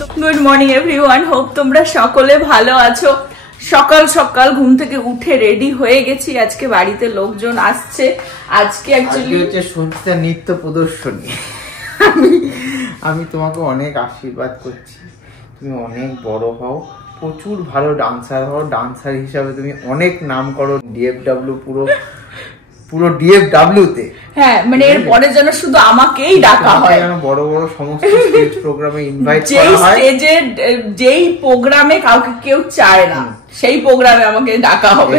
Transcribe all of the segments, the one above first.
Good morning everyone, hope তোমরা সকলে ভালো আছো। সকাল সকাল ঘুম থেকে উঠে রেডি হয়ে গেছি। আজকে বাড়িতে লোকজন আসছে। আজকে অ্যাকচুয়ালি হচ্ছে সন্ধ্যা নৃত্য প্রদর্শনী। আমি তোমাকে অনেক আশীর্বাদ করছি, তুমি অনেক বড় হও, প্রচুর ভালো ডান্সার হও। ডান্সার হিসাবে তুমি অনেক নাম করো ডিএফডব্লিউ, পুরো ডিএফডব্লিউ তে। হ্যাঁ, মানে এর পরে যেন শুধু আমাকেই ডাকা হয়, যেন বড় বড় সমস্ত স্টেজ প্রোগ্রামে ইনভাইট করা হয়। স্টেজে যেই প্রোগ্রামে কাউকে কেউ চায় না সেই প্রোগ্রামে আমাকে ডাকা হবে।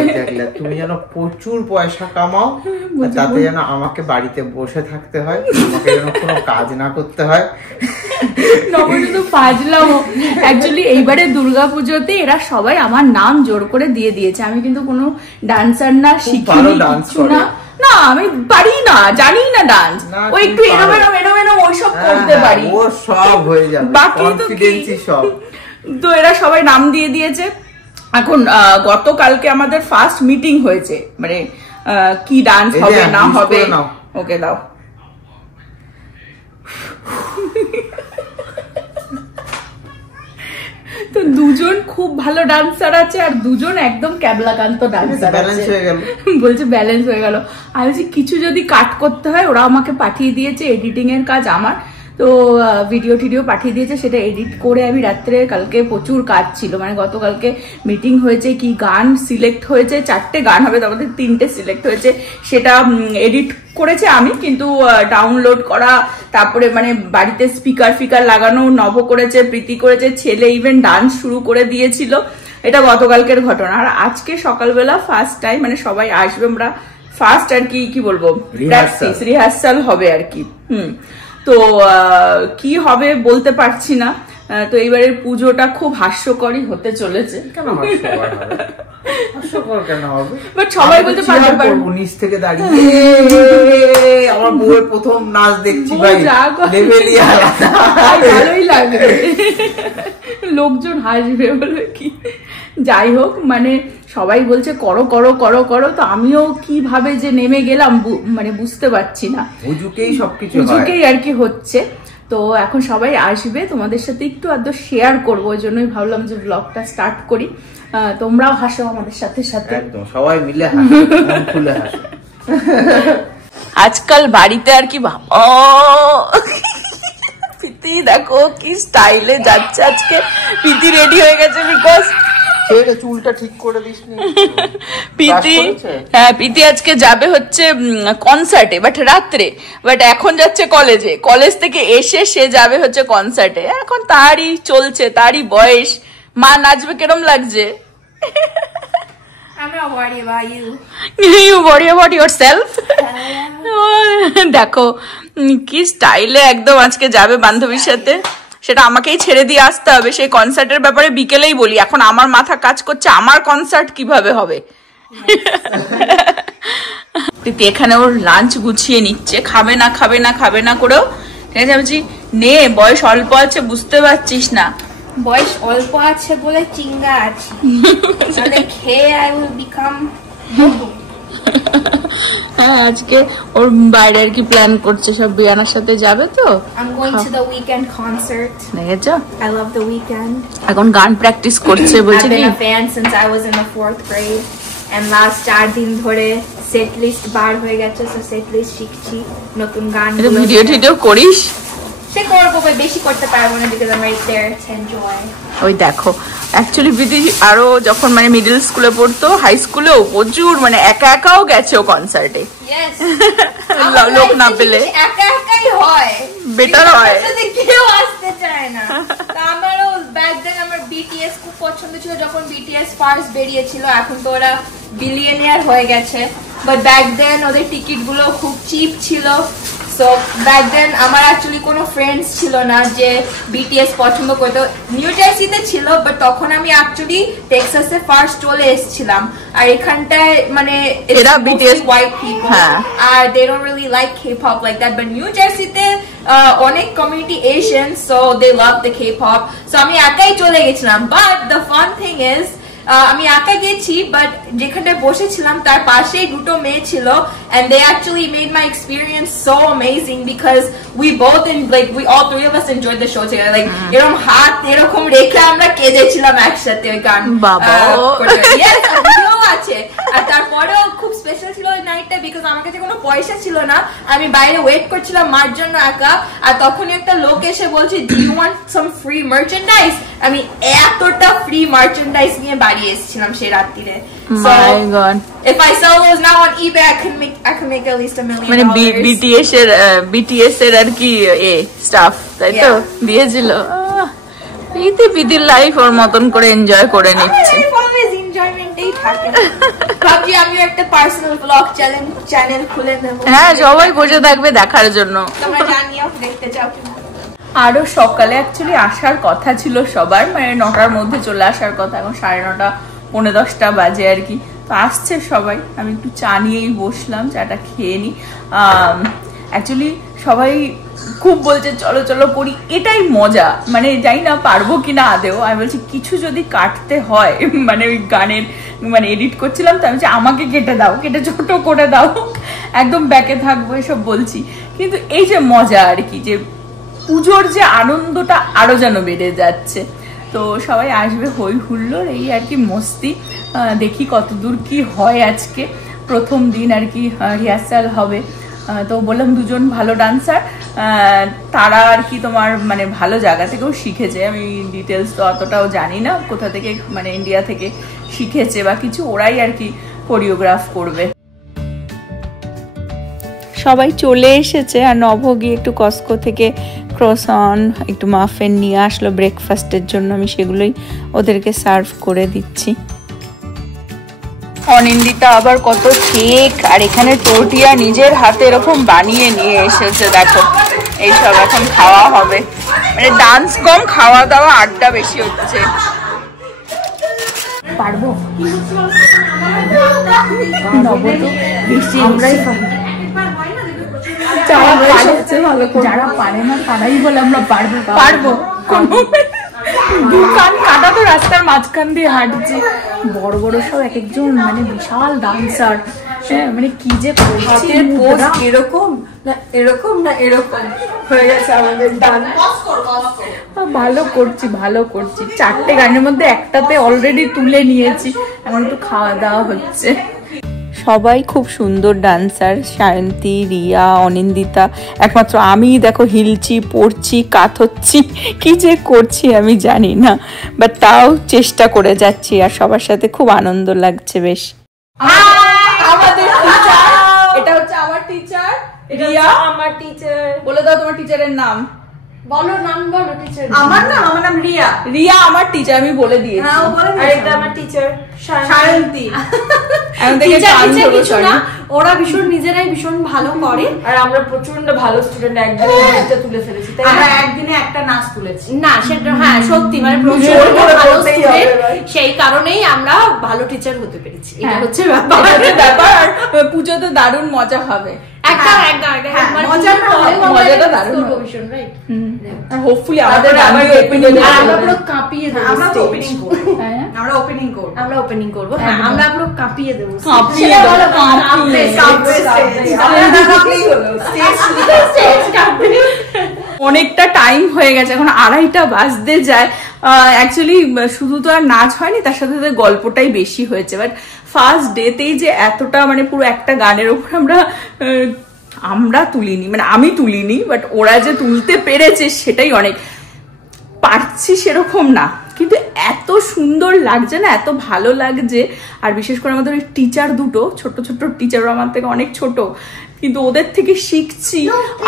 তুমি যেন প্রচুর পয়সা কামাও, যাতে যেন আমাকে বাড়িতে বসে থাকতে হয়, আমাকে যেন কোনো কাজ না করতে হয়। অ্যাকচুয়ালি এইবারে দুর্গাপুজোতে এরা সবাই আমার নাম জোর করে দিয়ে দিয়েছে। আমি কিন্তু কোনো ডান্সার না, শিখিনি কিছু না। না, আমি পারি না, জানি না ডান্স। ওই একটু এরম ওইসব করতে পারি, ও সব হয়ে যাবে, বাকি তো সব। তো এরা সবাই নাম দিয়ে দিয়েছে। এখন গতকালকে আমাদের ফার্স্ট মিটিং হয়েছে, মানে কি ডান্স হবে না হবে। ওকে দাও। তো দুজন খুব ভালো ডান্সার আছে আর দুজন একদম ক্যাবলাকান্ত ডান্সার আছে। বলছে ব্যালেন্স হয়ে গেল। আমি বলছি কিছু যদি কাট করতে হয়, ওরা আমাকে পাঠিয়ে দিয়েছে, এডিটিং এর কাজ আমার। তো ভিডিও টিডিও পাঠিয়ে দিয়েছে, সেটা এডিট করে আমি রাত্রে, কালকে প্রচুর কাজ ছিল, মানে গতকালকে মিটিং হয়েছে, কি গান সিলেক্ট হয়েছে, 4টে গান হবে, তারপরে 3টে সিলেক্ট হয়েছে, সেটা এডিট করেছে আমি, কিন্তু ডাউনলোড করা, তারপরে মানে বাড়িতে স্পিকার ফিকার লাগানো নব করেছে, প্রীতি করেছে, ছেলে ইভেন ডান্স শুরু করে দিয়েছিল। এটা গতকালকের ঘটনা। আর আজকে সকালবেলা ফার্স্ট টাইম, মানে সবাই আসবে, আমরা ফার্স্ট আর কি বলবো প্র্যাকটিস রিহার্সাল হবে আর কি। তো কি হবে বলতে পারছি না। তো এইবারের পুজোটা খুব হাস্যকরই হতে চলেছে। কেন হাস্যকর কেন হবে? বাট সবাই বলতে পারবে নিচ থেকে দাঁড়িয়ে আমার বউয়ের প্রথম নাচ দেখছি ভাই, লেভেলই আলাদা, ভালোই লাগবে, লোকজন হাসবে বলে কি। যাই হোক, মানে সবাই বলছে করো করো করো করো, তো আমিও কিভাবে যে নেমে গেলাম মানে বুঝতে পারছি না। হুজুকেই সবকিছু হুজুকেই আর কি হচ্ছে। তো এখন সবাই আসবে, তোমাদের সাথে একটু আধটু শেয়ার করবো, ওই জন্যই ভাবলাম যে ব্লগটা স্টার্ট করি। তোমরাও হাসো আমাদের সাথে সাথে, একদম সবাই মিলে হাসো, মন খুলে হাসো। আজকাল বাড়িতে আর কি প্রীতি দেখো কি স্টাইলে যাচ্ছে আজকে। প্রীতি রেডি হয়ে গেছে, বিকজ চুলটা ঠিক করে দিস। প্রীতি আজকে যাবে হচ্ছে কনসার্টে, বাট রাত্রে, বাট এখন যাচ্ছে কলেজে, কলেজ থেকে এসে সে যাবে হচ্ছে কনসার্টে। এখন তারই চলছে, তারই বয়স। মা নাচবে, কেরম লাগছে? দেখো কি স্টাইলে একদম আজকে যাবে বান্ধবীর সাথে। সেটা আমাকেই ছেড়ে দিয়ে আসতে হবে। সেই কনসার্টের ব্যাপারে বিকেলেই বলি, এখন আমার মাথা কাজ করছে আমার কনসার্ট কিভাবে হবে। এখানে ওর লাঞ্চ গুছিয়ে নিচ্ছে, খাবে না খাবে না খাবে না করেও ঠিক আছে। ভাবছি নে, বয়স অল্প আছে, বুঝতে পারছিস না? বয়স অল্প আছে বলে চিঙ্গা আছি, খেয়ে আই উইল বিকাম। হ্যাঁ, আজকে ওর বাইরে আর কি প্ল্যান করছে, সব বিয়ানার সাথে যাবে। তো I'm going to the weekend concert. দেখেছো? I love the weekend. এখন গান প্র্যাকটিস করছে, বলছে I've been a fan since I was in the 4th grade, and last 4 দিন ধরে সেট লিস্ট বার হয়ে গেছে, সো সেট লিস্ট শিখছি, নতুন গান। ভিডিও টিডিও করিস? সে করবো, বেশি করতে পারবো না, because I'm right there to enjoy. ওই দেখো, অ্যাকচুয়ালি প্রীতি আরো যখন মানে মিডল স্কুলে পড়তো, হাই স্কুলেও প্রচুর মানে একা একাও গেছে ও কনসার্টে। লোক না পেলে একা একাই হয়, বেটার হয়, কেউ আসতে চায় না। আমারও ব্যাক দেন আমার বিটিএস খুব পছন্দ ছিল, যখন বিটিএস ফার্স্ট বেরিয়েছিল। এখন তো ওরা বিলিয়নিয়ার হয়ে গেছে, বাট ব্যাক দেন ওদের টিকিট গুলো খুব চিপ ছিল। সো ব্যাক দেন আমার অ্যাকচুয়ালি কোনো ফ্রেন্ডস ছিল না যে বিটিএস পছন্দ করতো। নিউ জার্সিতে ছিল, বাট তখন আমি অ্যাকচুয়ালি টেক্সাসে ফার্স্ট চলে এসেছিলাম। আর এখানটায় মানে এরা বিটিএস হোয়াইট পিপল, আর they don't really like K-pop like that. But new জার্সিতে অনেক community Asian, so they love the K-pop। So আমি একাই চলে গেছিলাম। But the fun thing is আমি একা গেছি, বাট যেখানে বসেছিলাম তার পাশেই দুটো মেয়ে ছিল, and they actually made my experience so amazing because we both we all three of us enjoyed the show together. Like এরকম হাত এরকম রেখে আমরা কেঁদেছিলাম একসাথে ওই গান আছে। আর তারপরেও খুব স্পেশাল ছিল ওই নাইটটা বিকজ আমার কাছে কোনো পয়সা ছিল না, আমি বাইরে ওয়েট করছিলাম মার জন্য একা, আর তখনই একটা লোক এসে বলছে do you want some free merchandise. আমি এতটা ফ্রি মার্চেন্ডাইজ নিয়ে বাড়ি এসেছিলাম সেই রাত্রিরে। My God. If I sell those now on eBay, I can make at least $1 million. মানে BTS এর আর কি স্টাফ তাই তো দিয়েছিল। পিটি লাইফ ওর মতন করে এনজয় করে নিচ্ছে। ভাবছি আমি একটা পার্সোনাল ব্লগ চ্যানেল খুলে দেব। হ্যাঁ, সবাই বসে থাকবে দেখার জন্য। তোমরা জানিও দেখতে চাও কিনা। আরো সকালে অ্যাকচুয়ালি আসার কথা ছিল সবার, মানে 9টার মধ্যে চলে আসার কথা, এখন 9:30 পৌনে 10টা বাজে আর কি। তো আসছে সবাই, আমি একটু চা নিয়েই বসলাম, চাটা খেয়ে নি। অ্যাকচুয়ালি সবাই খুব বলছে চলো চলো করি, এটাই মজা, মানে জানি না পারবো কিনা আদেও। আমি বলছি কিছু যদি কাটতে হয়, মানে ওই গানের মানে এডিট করছিলাম তো আমি বলছি আমাকে কেটে দাও, কেটে ছোট করে দাও, একদম ব্যাকে থাকবো এসব বলছি। কিন্তু এই যে মজা আর কি, যে পুজোর যে আনন্দটা আরো যেন বেড়ে যাচ্ছে। তো সবাই আসবে, হই হুল্লোড়, এই আর কি মস্তি। দেখি কতদূর কি হয়। আজকে প্রথম দিন আর কি রিহার্সাল হবে। তো বললাম দুজন ভালো ডান্সার, তারা আর কি তোমার মানে ভালো জায়গা থেকেও শিখেছে। আমি ডিটেলস তো অতটাও জানি না কোথা থেকে, মানে ইন্ডিয়া থেকে শিখেছে বা কিছু, ওরাই আর কি কোরিওগ্রাফ করবে। সবাই চলে এসেছে, আর নভ গিয়ে একটু কস্কো থেকে ক্রসন একটু মাফিন নিয়ে আসলো ব্রেকফাস্টের জন্য। আমি সেগুলোই ওদেরকে সার্ভ করে দিচ্ছি। অনিন্দিতা আবার কত কেক, আর এখানে টোটিয়া নিজের হাতে এরকম বানিয়ে নিয়ে এসেছে। দেখো এইসব এখন খাওয়া হবে, মানে ডান্স কম, খাওয়া দাওয়া আড্ডা বেশি হচ্ছে। পারবো যারা পারে না তারাই বলে আমরা পারবো পারবো। দোকান কাটা তো রাস্তার মাঝখান দিয়ে হাঁটছে, বড় বড় সব এক একজন মানে বিশাল ডান্সার। হ্যাঁ, মানে কি যে এরকম না এরকম না এরকম হয়ে গেছে আমাদের ডান্স। ভালো করছি ভালো করছি, 4টে গানের মধ্যে একটাতে অলরেডি তুলে নিয়েছি, এখন একটু খাওয়া দাওয়া হচ্ছে। সবাই খুব সুন্দর ডান্সার, সায়ন্তী, রিয়া, অনিন্দিতা। একমাত্র আমি দেখো হিলছি, পড়ছি, কাতচ্ছি, কি যে করছি আমি জানি না, বাট তাও চেষ্টা করে যাচ্ছি, আর সবার সাথে খুব আনন্দ লাগছে বেশ। আমাদের টিচার, এটা হচ্ছে আমার টিচার রিয়া, আমার টিচার। বলে দাও তোমার টিচারের নাম। বলো নাম বলো টিচার। আমার নাম রিয়া। রিয়া আমার টিচার, আমি বলে দিয়েছি। হ্যাঁ, বলে দিয়েছি। আর এটা আমার টিচার সায়ন্তী। ওরা ভীষণ নিজেরাই ভীষণ ভালো করে, আর আমরা প্রচন্ড ভালো স্টুডেন্ট। একদিনে একটা তুলে ফেলেছি, তাই আমরা একদিনে একটা নাচ তুলেছি না, সেটা হ্যাঁ সত্যি, মানে প্রচন্ড ভালো স্টুডেন্ট, সেই কারণেই আমরা ভালো টিচার হতে পেরেছি। এটা হচ্ছে ব্যাপার। আর পুজোতে দারুণ মজা হবে, মজাটা দারুণ হবে ভীষণ, রাইট? হোপফুলি আমাদের কাঁপিয়ে দেবো, আমরা ওপেনিং করবো, হ্যাঁ আমরা পুরো কাঁপিয়ে দেবো। অনেকটা টাইম হয়ে গেছে, এখন 2:30 বাজতে যায়। অ্যাকচুয়ালি শুধু তো আর নাচ হয়নি, তার সাথে সাথে গল্পটাই বেশি হয়েছে। বাট ফার্স্ট ডেতেই যে এতটা মানে পুরো একটা গানের উপর আমরা তুলিনি, মানে আমি তুলিনি, বাট ওরা যে তুলতে পেরেছে সেটাই অনেক। পারছি সেরকম না, কিন্তু এত সুন্দর লাগছে না, এত ভালো লাগছে। আর বিশেষ করে আমাদের ওই টিচার দুটো, ছোট ছোট টিচার, আমার থেকে অনেক ছোট, কিন্তু ওদের থেকে শিখছি,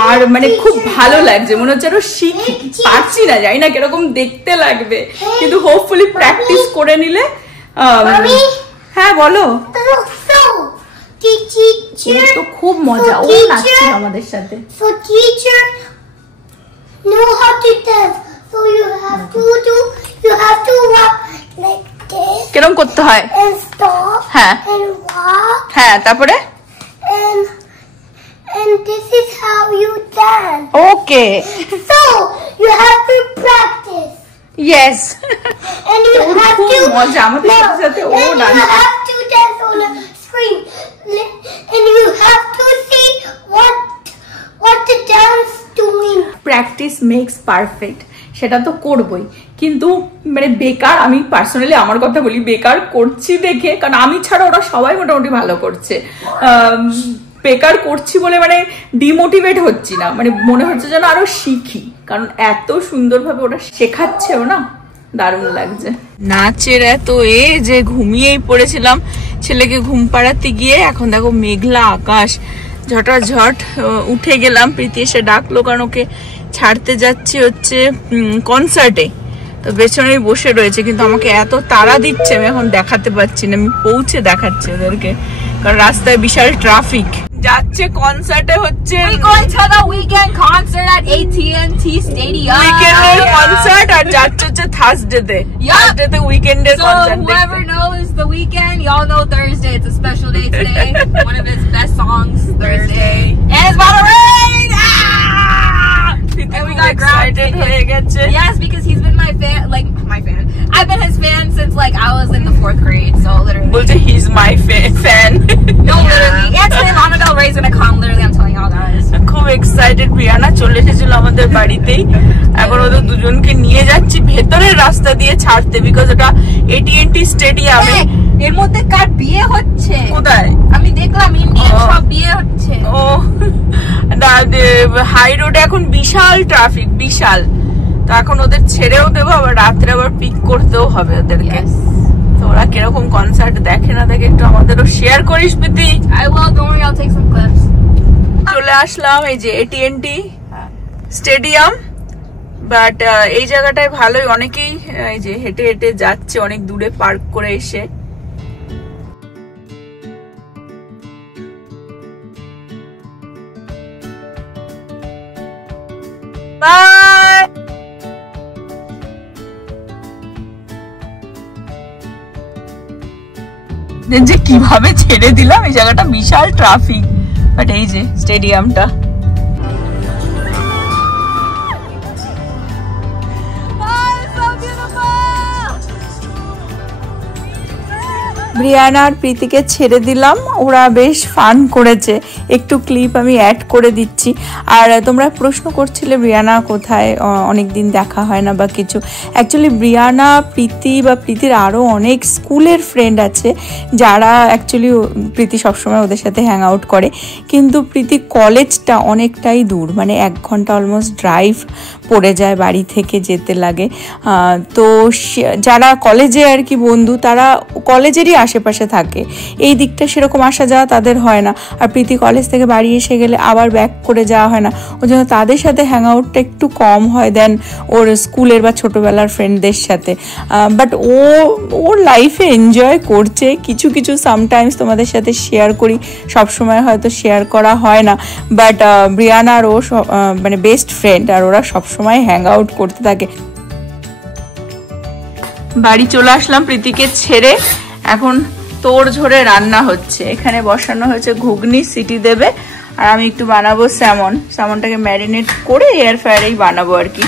আর মানে খুব ভালো লাগছে, মনে হচ্ছে আরো শিখি। পারছি না, জানি না কিরকম দেখতে লাগবে, কিন্তু হোপফুলি প্র্যাকটিস করে নিলে। হ্যাঁ বলো। তো খুব মজা, ও নাচছিল আমাদের সাথে। So teacher know how to dance, so you have to walk like this. কেরম করতে হয়? And stop. হ্যাঁ। And walk. হ্যাঁ, তারপরে? And this is how you dance. Okay. So you have to practice. Yes. And you have to. মজা আমাদের সাথে ও And dance you have to dance on a screen. And you have to see what the dance doing. Practice makes perfect, সেটা তো করবই, কিন্তু মানে বেকার, আমি পার্সোনালি আমার কথা বলি, বেকার করছি দেখে, কারণ আমি ছাড়া ওরা সবাই মোটামুটি ভালো করছে, বেকার করছি বলে মানে ডিমোটিভেট হচ্ছি না, মানে মনে হচ্ছে যেন আরো শিখি, কারণ এত সুন্দরভাবে ওরা শেখাচ্ছেও না, দারুণ লাগছে। নাচের এত যে ঘুমিয়েই পড়েছিলাম ছেলেকে ঘুম পাড়াতে গিয়ে, এখন দেখো মেঘলা আকাশ, ঝটাঝট উঠে গেলাম, প্রীতি এসে ডাকলো কারণ ওকে ছাড়তে যাচ্ছি হচ্ছে কনসার্টে, তো পেছনেই বসে রয়েছে, কিন্তু আমাকে এত তাড়া দিচ্ছে আমি এখন দেখাতে পারছি না, আমি পৌঁছে দেখাচ্ছি ওদেরকে, কারণ রাস্তায় বিশাল ট্রাফিক। যাচ্ছে কনসার্টে হচ্ছে weekend concert at AT&T Stadium. উইকেন্ডের কনসার্ট, আর যাচ্ছে হচ্ছে থার্সডেতে, থার্সডেতে উইকেন্ডের concert. So whoever knows The Weeknd, y'all know Thursday. It's a special day today. One of his best songs, Thursday. And it's about to rain. And we got excited হয়ে গেছে। Yes, because he's been my fan, like my fan. I've been his fan since like I was in the 4th grade, so literally. বলছে he's my fan. No, literally. And today Lana Del Rey's gonna come. Literally, I'm telling y'all guys. খুব excited, Brianna চলে এসেছিল আমাদের বাড়িতেই, এখন ওদের দুজনকে নিয়ে যাচ্ছি ভেতরের রাস্তা দিয়ে ছাড়তে, বিকজ এটা AT&T স্টেডিয়ামে। এর মধ্যে কার বিয়ে হচ্ছে? কোথায়? আমি দেখলাম ইন্ডিয়ান সব বিয়ে হচ্ছে। ও হাই রোডে এখন বিশাল ট্রাফিক, বিশাল, তো এখন ওদের ছেড়েও দেবো, আবার রাত্রে আবার পিক করতেও হবে ওদেরকে। তো ওরা কিরকম কনসার্ট দেখে না দেখে একটু আমাদেরও শেয়ার করিস প্রীতি। I will, don't worry, I'll take some clips. চলে আসলাম এই যে AT&T স্টেডিয়াম, বাট এই জায়গাটায় ভালোই, অনেকেই এই যে হেঁটে হেঁটে যাচ্ছে অনেক দূরে পার্ক করে এসে। বাই। যে কিভাবে ছেড়ে দিলাম, এই জায়গাটা বিশাল ট্রাফিক, বাট এই যে স্টেডিয়ামটা। ব্রিয়ানা আর প্রীতিকে ছেড়ে দিলাম, ওরা বেশ ফান করেছে, একটু ক্লিপ আমি অ্যাড করে দিচ্ছি। আর তোমরা প্রশ্ন করছিলে ব্রিয়ানা কোথায়, অনেকদিন দেখা হয় না বা কিছু, অ্যাকচুয়ালি ব্রিয়ানা, প্রীতি বা প্রীতির আরও অনেক স্কুলের ফ্রেন্ড আছে যারা অ্যাকচুয়ালি প্রীতি সবসময় ওদের সাথে হ্যাং আউট করে, কিন্তু প্রীতি কলেজটা অনেকটাই দূর, মানে 1 ঘন্টা অলমোস্ট ড্রাইভ পড়ে যায়, বাড়ি থেকে যেতে লাগে। তো যারা কলেজে আর কি বন্ধু, তারা কলেজেরই আশেপাশে থাকে, এই দিকটা সেরকম আসা যাওয়া তাদের হয় না, আর প্রীতি কলেজ থেকে বাড়ি এসে গেলে আবার ব্যাক করে যাওয়া হয় না, ওই জন্য তাদের সাথে হ্যাং আউটটা একটু কম হয় দেন ওর স্কুলের বা ছোটোবেলার ফ্রেন্ডদের সাথে। বাট ওর লাইফে এনজয় করছে, কিছু কিছু সামটাইমস তোমাদের সাথে শেয়ার করি, সবসময় হয়তো শেয়ার করা হয় না, বাট ব্রিয়ানা আর ও মানে বেস্ট ফ্রেন্ড, আর ওরা সবসময় হ্যাং আউট করতে থাকে। বাড়ি চলে আসলাম প্রীতিকে ছেড়ে, এখন তোড় ঝরে রান্না হচ্ছে, এখানে বসানো হয়েছে ঘুগনি, সিটি দেবে, আর আমি একটু বানাবো স্যামনটাকে ম্যারিনেট করে এয়ার ফ্রায়ারেই বানাবো আর কি,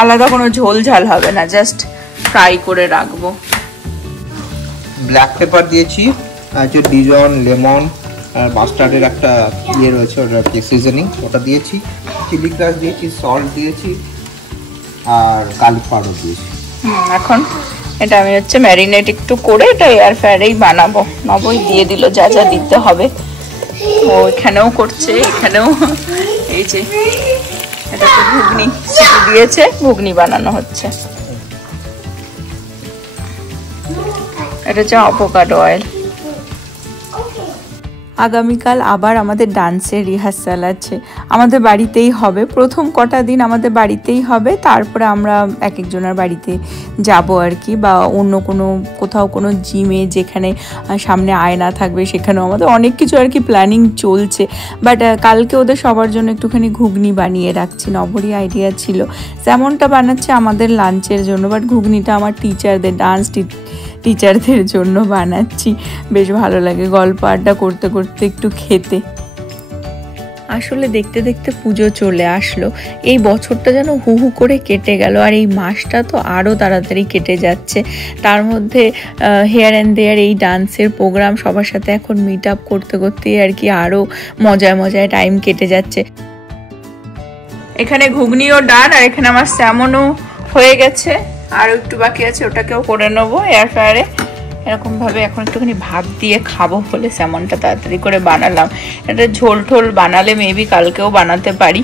আলাদা কোনো ঝোল ঝাল হবে না, জাস্ট ফ্রাই করে রাখবো। ব্ল্যাক পেপার দিয়েছি, আছে ডিজন, লেমন আর মাস্টার্ডের একটা ইয়ে রয়েছে, ওটা কি সিজনিং, ওটা দিয়েছি, চিলি ফ্লেক্স দিয়েছি, সল্ট দিয়েছি, আর গার্লিক পাউডার দিয়েছি। এখন এটা আমি হচ্ছে ম্যারিনেট একটু করে এটা এয়ার ফ্রায়ারেই বানাবো, নবই দিয়ে দিল যা যা দিতে হবে, ও এখানেও করছে, এখানেও এই যে এটা তো ঘুগনি সিটি দিয়েছে, ঘুগনি বানানো হচ্ছে, এটা হচ্ছে অ্যাভোকাডো অয়েল। আগামীকাল আবার আমাদের ডান্সের রিহার্সাল আছে, আমাদের বাড়িতেই হবে, প্রথম কটা দিন আমাদের বাড়িতেই হবে, তারপরে আমরা এক একজনের বাড়িতে যাব আর কি, বা অন্য কোথাও কোনো জিমে যেখানে সামনে আয়না থাকবে সেখানেও, আমাদের অনেক কিছু আর কি প্ল্যানিং চলছে। বাট কালকে ওদের সবার জন্য একটুখানি ঘুগনি বানিয়ে রাখছি, নবরই আইডিয়া ছিল, যেমনটা বানাচ্ছে আমাদের লাঞ্চের জন্য, বাট ঘুগনিটা আমার টিচারদের, ডান্স টিচারদের জন্য বানাচ্ছি, বেশ ভালো লাগে গল্প আড্ডা করতে করতে একটু খেতে। আসলে দেখতে দেখতে পুজো চলে আসলো। এই বছরটা যেন হু হু করে কেটে গেল, আর এই মাসটা তো আরও তাড়াতাড়ি কেটে যাচ্ছে। তার মধ্যে হেয়ার অ্যান্ড দেয়ার এই ডান্সের প্রোগ্রাম, সবার সাথে এখন মিট আপ করতে করতেই আর কি আরও মজায় মজায় টাইম কেটে যাচ্ছে। এখানে ঘুগনিও ডান, আর এখানে আমার স্যামনও হয়ে গেছে, আর একটু বাকি আছে, ওটাকেও করে নেবো এয়ার ফ্রায়ারে। এরকম ভাবে এখন একটুখানি ভাত দিয়ে খাবো বলে স্যামনটা তাড়াতাড়ি করে বানালাম। এটা ঝোল ঠোল বানালে মেবি কালকেও বানাতে পারি,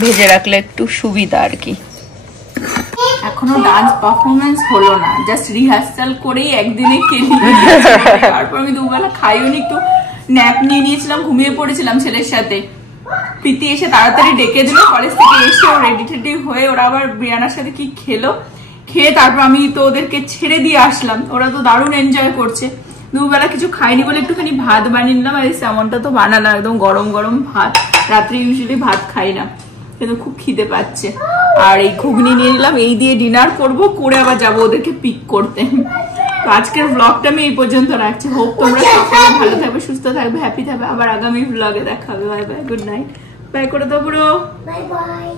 ভেজে রাখলে একটু সুবিধা আর কি। এখনো ডান্স পারফরমেন্স হলো না, জাস্ট রিহার্সাল করেই একদিনে খেলি। তারপর আমি দুবেলা খাইও নি, একটু ন্যাপ নিয়ে নিয়েছিলাম, ঘুমিয়ে পড়েছিলাম ছেলের সাথে। প্রীতি এসে তাড়াতাড়ি ডেকে দিল কলেজ থেকে এসে, ও রেডি টেডি হয়ে ওরা আবার ব্রিয়ানার সাথে কি খেলো, খেয়ে তারপর আমি তো ওদেরকে ছেড়ে দিয়ে আসলাম। ওরা তো দারুণ এনজয় করছে। দুবেলা কিছু খাইনি বলে একটুখানি ভাত বানিয়ে নিলাম, আর এই স্যামনটা তো বানালাম একদম গরম গরম ভাত। রাত্রে ইউজুয়ালি ভাত খাই না, কিন্তু খুব খিদে পাচ্ছে। আর এই ঘুগনি নিয়ে নিলাম, এই দিয়ে ডিনার করব, করে আবার যাবো ওদেরকে পিক করতে। তো আজকের ব্লগটা আমি এই পর্যন্ত রাখছি। হোপ তোমরা সকলে ভালো থাকবে, সুস্থ থাকবে, হ্যাপি থাকবে। আবার আগামী ব্লগে দেখা হবে। Bye bye, good night, bye করে দাও পুরো, বাই বাই।